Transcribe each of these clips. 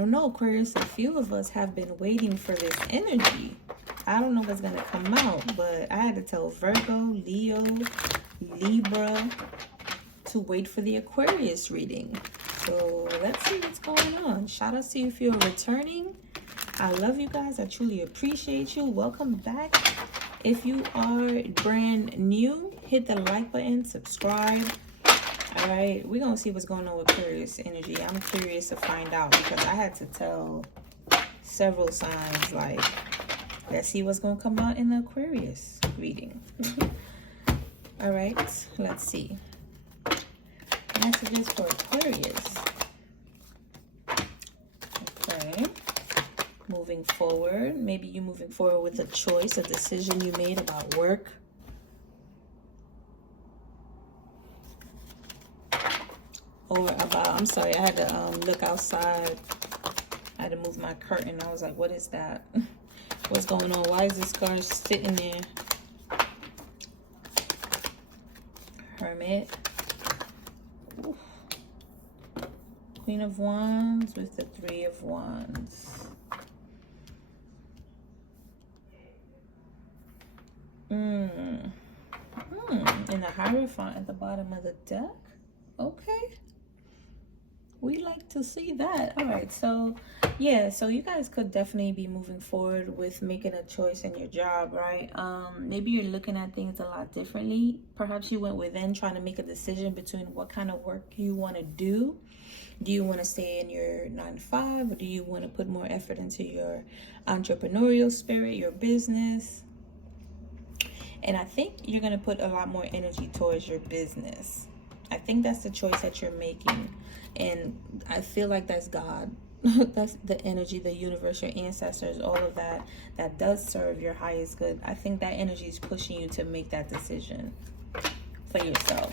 don't know, Aquarius, a few of us have been waiting for this energy. I don't know what's going to come out, but I had to tell Virgo, Leo, Libra to wait for the Aquarius reading. So let's see what's going on. Shout out to you if you're returning. I love you guys. I truly appreciate you. Welcome back. If you are brand new, hit the like button, subscribe. All right, we're going to see what's going on with Aquarius energy. I'm curious to find out because I had to tell several signs, like, let's see what's going to come out in the Aquarius reading. All right, let's see. Messages for Aquarius. Okay. Moving forward. Maybe you're moving forward with a choice, a decision you made about work. Or about, I'm sorry, I had to look outside. I had to move my curtain. I was like, what is that? What's going on? Why is this car sitting there? Hermit. Oof. Queen of Wands with the Three of Wands. And the Hierophant at the bottom of the deck. Okay. We like to see that. All right, so yeah, so you guys could definitely be moving forward with making a choice in your job, right? Maybe you're looking at things a lot differently. Perhaps you went within trying to make a decision between what kind of work you want to do. Do you want to stay in your 9 to 5, or do you want to put more effort into your entrepreneurial spirit, your business? And I think you're going to put a lot more energy towards your business. I think that's the choice that you're making. And I feel like that's God. That's the energy, the universe, your ancestors, all of that, that does serve your highest good. I think that energy is pushing you to make that decision for yourself.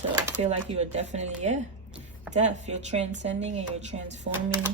So I feel like you are definitely, you're transcending and you're transforming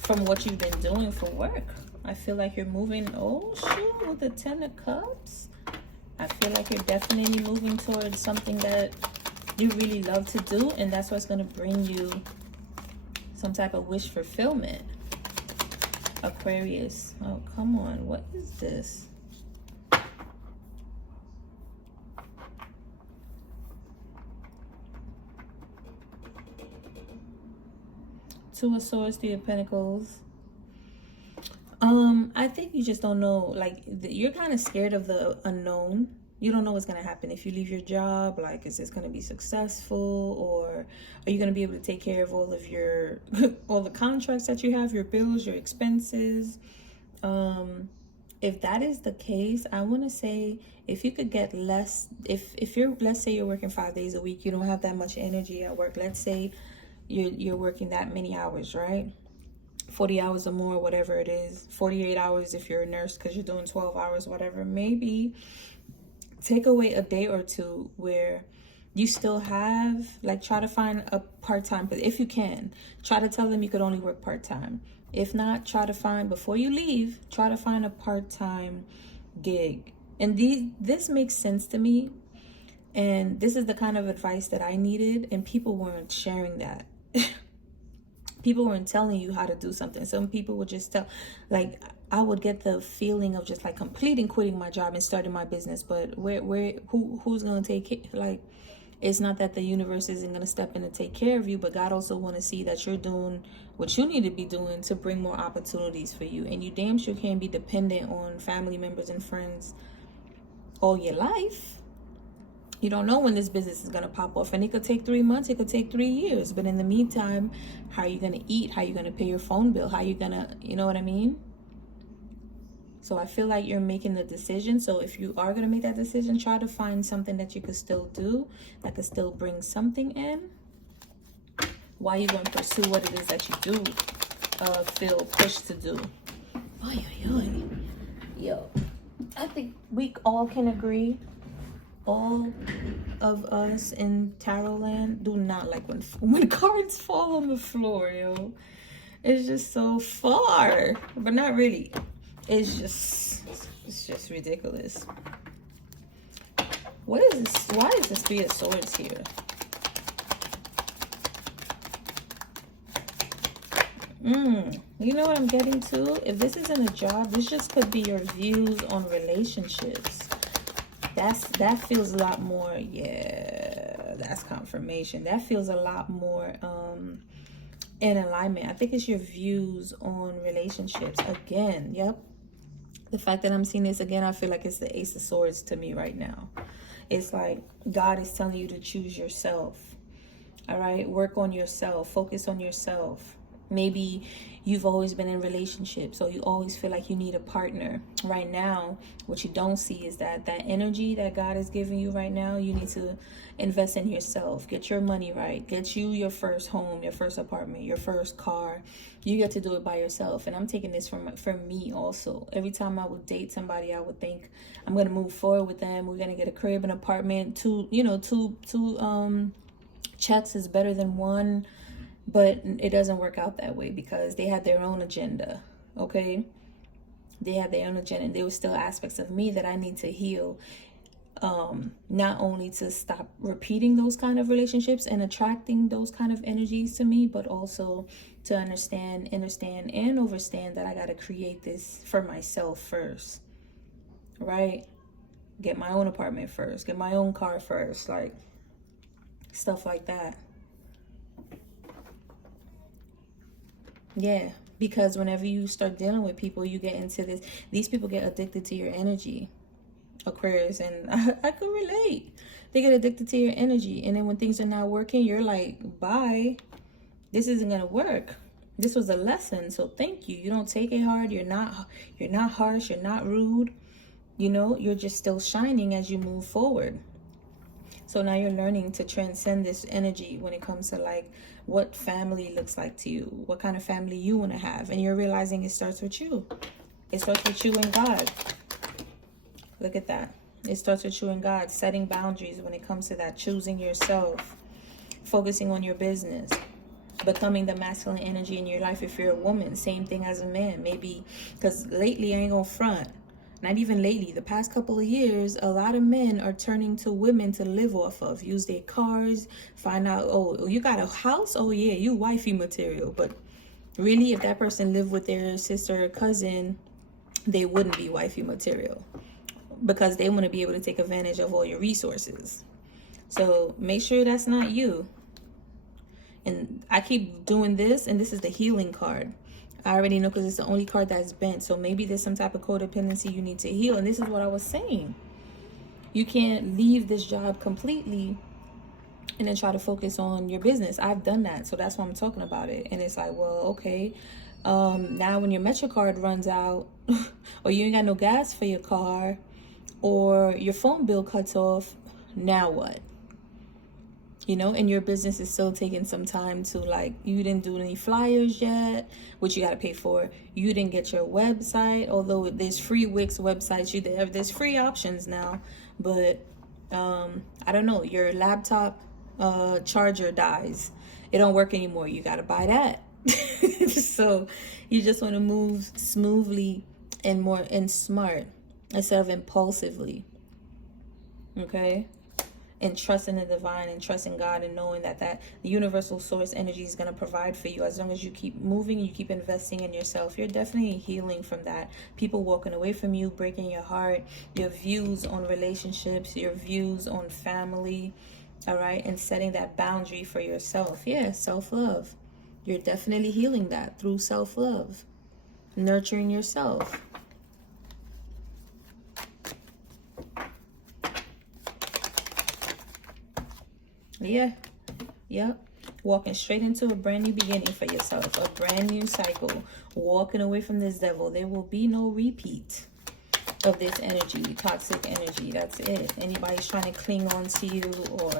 from what you've been doing for work. I feel like you're moving, with the 10 of Cups. I feel like you're definitely moving towards something that you really love to do, and that's what's going to bring you some type of wish fulfillment. Aquarius. Oh, come on. What is this? Two of Swords, Three of Pentacles. I think you just don't know, like, you're kind of scared of the unknown. You don't know what's going to happen if you leave your job. Like, is this going to be successful, or are you going to be able to take care of all of your, all the contracts that you have, your bills, your expenses? If that is the case, I want to say, if you could get less, if you're, let's say you're working 5 days a week, you don't have that much energy at work. Let's say you're working that many hours, right? 40 hours or more, whatever it is, 48 hours if you're a nurse because you're doing 12 hours, whatever. Maybe take away a day or two where you still have, like, try to find a part-time, but if you can, try to tell them you could only work part-time. If not, try to find, before you leave, try to find a part-time gig. And this makes sense to me, and this is the kind of advice that I needed, and people weren't sharing that. People weren't telling you how to do something. Some people would just tell, like, I would get the feeling of just like completing quitting my job and starting my business, but who's gonna take it? Like, it's not that the universe isn't gonna step in and take care of you, but God also want to see that you're doing what you need to be doing to bring more opportunities for you. And you damn sure can't be dependent on family members and friends all your life. You don't know when this business is going to pop off, and it could take 3 months, it could take 3 years. But in the meantime, how are you going to eat? How are you going to pay your phone bill? How are you going to, you know what I mean? So I feel like you're making the decision. So if you are going to make that decision, try to find something that you could still do, that could still bring something in, while you're going to pursue what it is that you do feel pushed to do. Yo, I think we all can agree, all of us in tarot land do not like when cards fall on the floor, yo. It's just so far, but not really. It's just ridiculous. What is this? Why is the Three of Swords here? You know what I'm getting to? If this isn't a job, this just could be your views on relationships. That feels a lot more, yeah, that's confirmation. That feels a lot more in alignment. I think it's your views on relationships. Again, yep. The fact that I'm seeing this again, I feel like it's the Ace of Swords to me right now. It's like God is telling you to choose yourself. All right, work on yourself, focus on yourself. Maybe you've always been in relationships, so you always feel like you need a partner. Right now, what you don't see is that energy that God is giving you right now, you need to invest in yourself. Get your money right. Get you your first home, your first apartment, your first car. You get to do it by yourself. And I'm taking this from me also. Every time I would date somebody, I would think I'm going to move forward with them. We're going to get a crib, an apartment, two checks is better than one, but it doesn't work out that way because they had their own agenda. Okay, they had their own agenda, and there were still aspects of me that I need to heal, not only to stop repeating those kind of relationships and attracting those kind of energies to me, but also to understand and overstand that I got to create this for myself first, right? Get my own apartment first, get my own car first, like stuff like that. Yeah, because whenever you start dealing with people, you get into this. These people get addicted to your energy, Aquarius, and I could relate. They get addicted to your energy, and then when things are not working, you're like, bye. This isn't gonna work. This was a lesson, so thank you. You don't take it hard. You're not harsh. You're not rude. You know, you're just still shining as you move forward. So now you're learning to transcend this energy when it comes to like what family looks like to you, what kind of family you want to have. And you're realizing it starts with you. It starts with you and God. Look at that. It starts with you and God, setting boundaries when it comes to that, choosing yourself, focusing on your business, becoming the masculine energy in your life. If you're a woman, same thing as a man. Maybe, because lately I ain't gonna front. Not even lately, the past couple of years, a lot of men are turning to women to live off of, use their cars, find out, oh, you got a house? Oh yeah, you wifey material. But really, if that person lived with their sister or cousin, they wouldn't be wifey material because they want to be able to take advantage of all your resources. So make sure that's not you. And I keep doing this, and this is the healing card. I already know because it's the only card that's bent. So maybe there's some type of codependency you need to heal. And this is what I was saying. You can't leave this job completely and then try to focus on your business. I've done that. So that's why I'm talking about it. And it's like, well, okay. Now when your Metro card runs out or you ain't got no gas for your car or your phone bill cuts off, now what? You know, and your business is still taking some time to, like, you didn't do any flyers yet, which you got to pay for. You didn't get your website, although there's free Wix websites. There's free options now, but I don't know. Your laptop charger dies. It don't work anymore. You got to buy that. So you just want to move smoothly and more and smart instead of impulsively. Okay? And trust in the divine and trust in God and knowing that the universal source energy is going to provide for you as long as you keep moving, you keep investing in yourself. You're definitely healing from that. People walking away from you, breaking your heart, your views on relationships, your views on family, all right, and setting that boundary for yourself. Yeah, self-love. You're definitely healing that through self-love, nurturing yourself. Yeah. Yep. Walking straight into a brand new beginning for yourself. A brand new cycle. Walking away from this devil. There will be no repeat of this energy. Toxic energy. That's it. Anybody's trying to cling on to you, or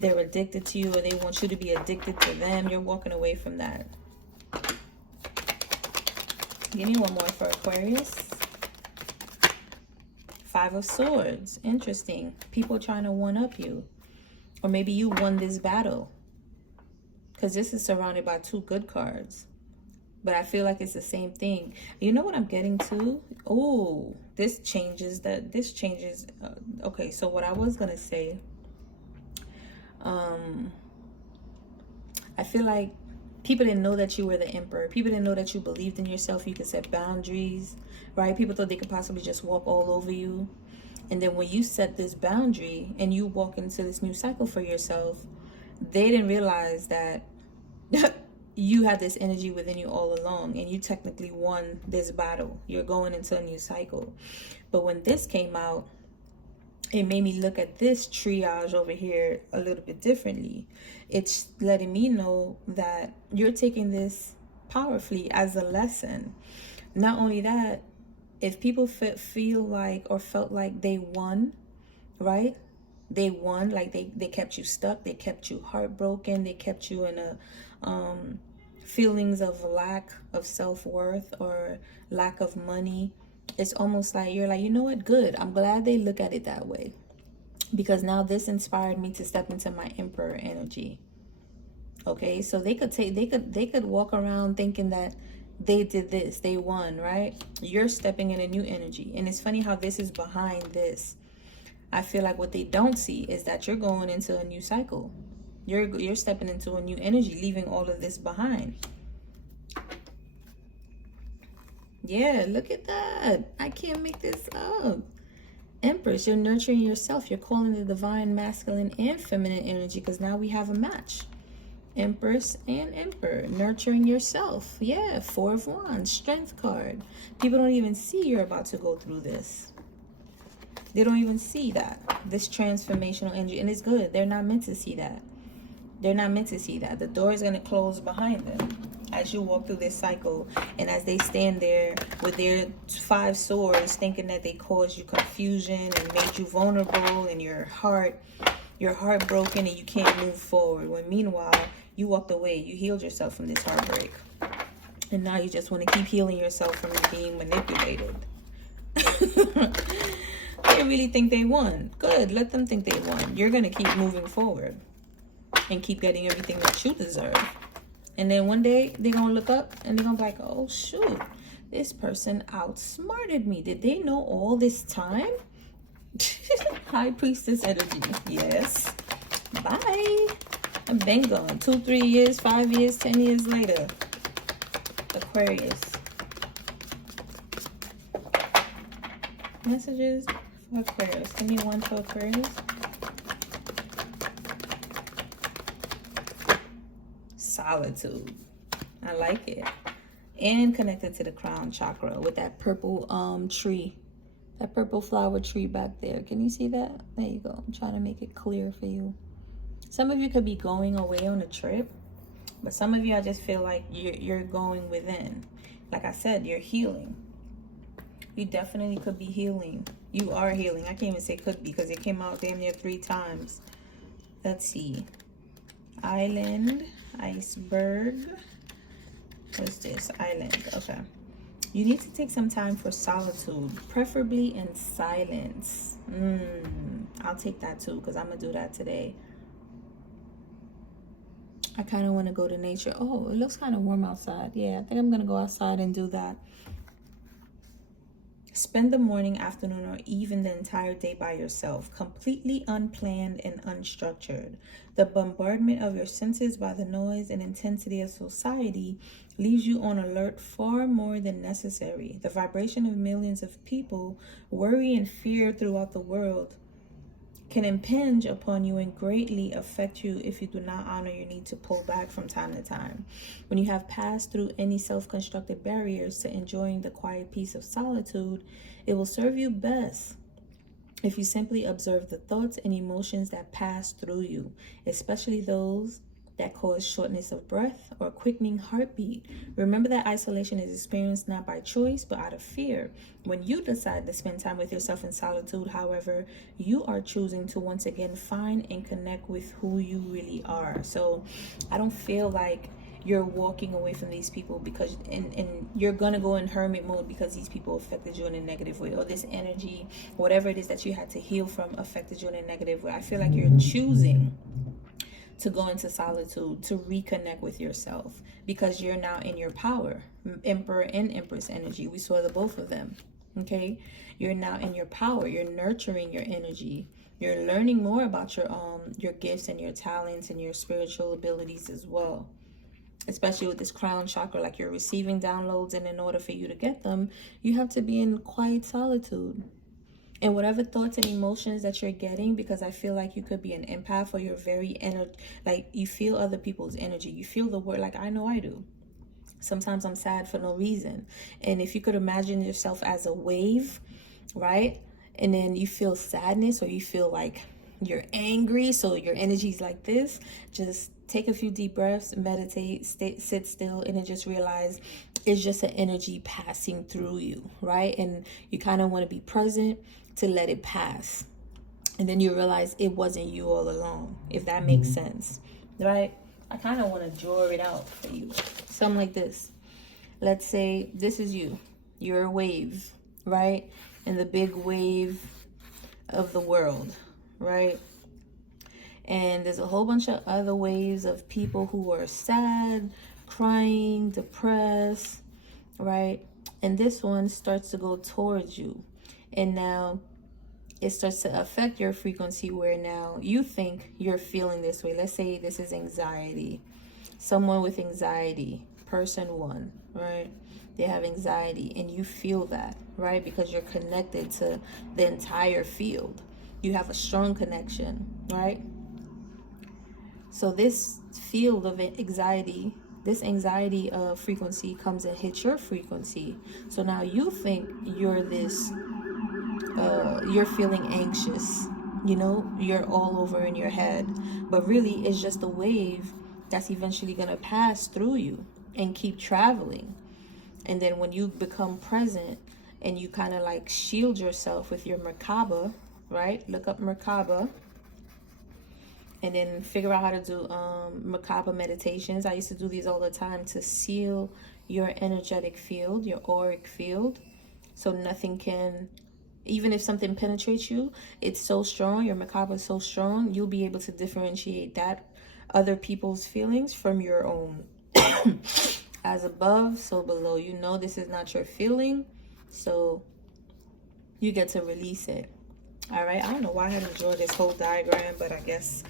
they're addicted to you, or they want you to be addicted to them, you're walking away from that. Give me one more for Aquarius. Five of Swords. Interesting. People trying to one-up you. Or maybe you won this battle. Because this is surrounded by two good cards. But I feel like it's the same thing. You know what I'm getting to? Oh, this changes. Okay, so what I was going to say. I feel like People didn't know that you were the emperor. People didn't know that you believed in yourself. You could set boundaries, right? People thought they could possibly just walk all over you. And then when you set this boundary and you walk into this new cycle for yourself, they didn't realize that you had this energy within you all along, and you technically won this battle. You're going into a new cycle. But when this came out, it made me look at this triage over here a little bit differently. It's letting me know that you're taking this powerfully as a lesson. Not only that, if people feel like or felt like they won, right? They won, like they kept you stuck, they kept you heartbroken, they kept you in a feelings of lack of self-worth or lack of money. It's almost like you're like, you know what, good, I'm glad they look at it that way, because now this inspired me to step into my emperor energy. Okay, so they could walk around thinking that they did this, they won, right? You're stepping in a new energy. And it's funny how this is behind this. I feel like what they don't see is that you're going into a new cycle. You're stepping into a new energy, leaving all of this behind. Yeah, look at that. I can't make this up. Empress, you're nurturing yourself. You're calling the divine masculine and feminine energy, because now we have a match. Empress and Emperor, nurturing yourself. Yeah, Four of Wands, Strength card. People don't even see you're about to go through this. They don't even see that. This transformational energy. And it's good. They're not meant to see that. They're not meant to see that. The door is going to close behind them as you walk through this cycle. And as they stand there with their 5 swords, thinking that they caused you confusion and made you vulnerable, and your heartbroken and you can't move forward. When meanwhile, you walked away. You healed yourself from this heartbreak. And now you just want to keep healing yourself from being manipulated. They really think they won. Good. Let them think they won. You're going to keep moving forward and keep getting everything that you deserve. And then one day they're going to look up and they're going to be like, oh, shoot, this person outsmarted me. Did they know all this time? High Priestess energy. Yes. Bye. I've been gone. 2, 3 years, 5 years, 10 years later. Aquarius. Messages for Aquarius. Give me one for Aquarius. Solitude. I like it. And connected to the crown chakra with that purple tree. That purple flower tree back there. Can you see that? There you go. I'm trying to make it clear for you. Some of you could be going away on a trip, but some of you, I just feel like you're going within. Like I said, you're healing. You definitely could be healing. You are healing. I can't even say could be, because it came out damn near 3 times. Let's see. Island, iceberg. What's this? Island. Okay. You need to take some time for solitude, preferably in silence. I'll take that too, because I'm going to do that today. I kind of want to go to nature. Oh, it looks kind of warm outside. Yeah, I think I'm going to go outside and do that. Spend the morning, afternoon, or even the entire day by yourself, completely unplanned and unstructured. The bombardment of your senses by the noise and intensity of society leaves you on alert far more than necessary. The vibration of millions of people, worry and fear throughout the world can impinge upon you and greatly affect you if you do not honor your need to pull back from time to time. When you have passed through any self-constructed barriers to enjoying the quiet peace of solitude, it will serve you best if you simply observe the thoughts and emotions that pass through you, especially those that cause shortness of breath or quickening heartbeat. Remember that isolation is experienced not by choice, but out of fear. When you decide to spend time with yourself in solitude, however, you are choosing to once again find and connect with who you really are. So I don't feel like you're walking away from these people because and you're gonna go in hermit mode because these people affected you in a negative way, or this energy, whatever it is that you had to heal from, affected you in a negative way. I feel like you're choosing to go into solitude, to reconnect with yourself, because you're now in your power. Emperor and Empress energy, we saw the both of them. Okay, you're now in your power. You're nurturing your energy. You're learning more about your gifts and your talents and your spiritual abilities as well. especially with this crown chakra, like you're receiving downloads, and in order for you to get them, you have to be in quiet solitude. And whatever thoughts and emotions that you're getting, because I feel like you could be an empath, or you're very like you feel other people's energy. You feel the word, like I know I do. Sometimes I'm sad for no reason. And if you could imagine yourself as a wave, right? And then you feel sadness, or you feel like you're angry, so your energy's like this, just take a few deep breaths, meditate, sit still, and then just realize it's just an energy passing through you, right? And you kind of want to be present to let it pass. And then you realize it wasn't you all along, if that makes sense, right? I kind of want to draw it out for you. Something like this. Let's say this is you. You're a wave, right? And the big wave of the world, right? And there's a whole bunch of other waves of people who are sad, crying, depressed, right? And this one starts to go towards you. And now it starts to affect your frequency, where now you think you're feeling this way. Let's say this is anxiety. Someone with anxiety, person one, right? They have anxiety, and you feel that, right? Because you're connected to the entire field. You have a strong connection, right? So this field of anxiety, this anxiety frequency comes and hits your frequency. So now you think you're this, you're feeling anxious, you know, you're all over in your head, but really it's just a wave that's eventually going to pass through you and keep traveling. And then when you become present and you kind of like shield yourself with your Merkaba, right? Look up Merkaba. And then figure out how to do Merkaba meditations. I used to do these all the time to seal your energetic field, your auric field, so nothing can, even if something penetrates you, it's so strong, your Merkaba is so strong, you'll be able to differentiate that other people's feelings from your own. As above, so below. You know this is not your feeling, so you get to release it. All right, I don't know why I had to draw this whole diagram, but I guess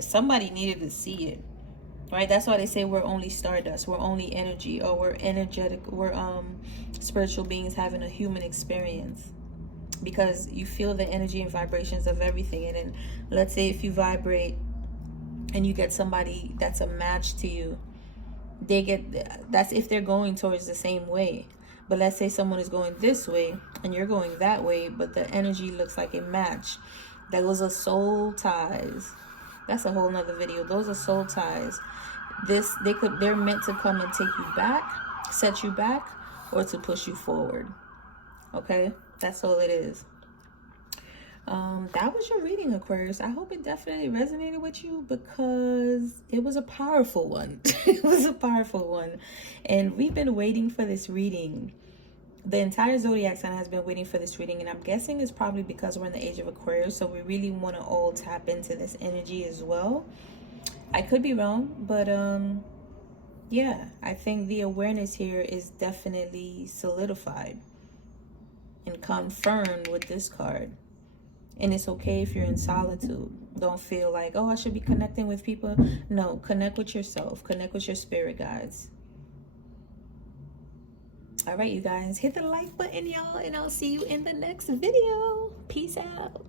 somebody needed to see it, right? That's why they say we're only stardust, we're only energy, or we're energetic, we're spiritual beings having a human experience, because you feel the energy and vibrations of everything. And then let's say if you vibrate and you get somebody that's a match to you, they get, that's if they're going towards the same way. But let's say someone is going this way and you're going that way, but the energy looks like a match. Those are soul ties. That's a whole nother video. Those are soul ties. They're meant to come and take you back, set you back, or to push you forward. Okay, that's all it is. That was your reading, Aquarius. I hope it definitely resonated with you, because it was a powerful one. It was a powerful one, and we've been waiting for this reading. The entire zodiac sign has been waiting for this reading, and I'm guessing it's probably because we're in the age of Aquarius, so we really want to all tap into this energy as well. I could be wrong, but yeah, I think the awareness here is definitely solidified and confirmed with this card. And it's okay if you're in solitude. Don't feel like, oh, I should be connecting with people. No, connect with yourself. Connect with your spirit guides. All right, you guys, hit the like button, y'all, and I'll see you in the next video. Peace out.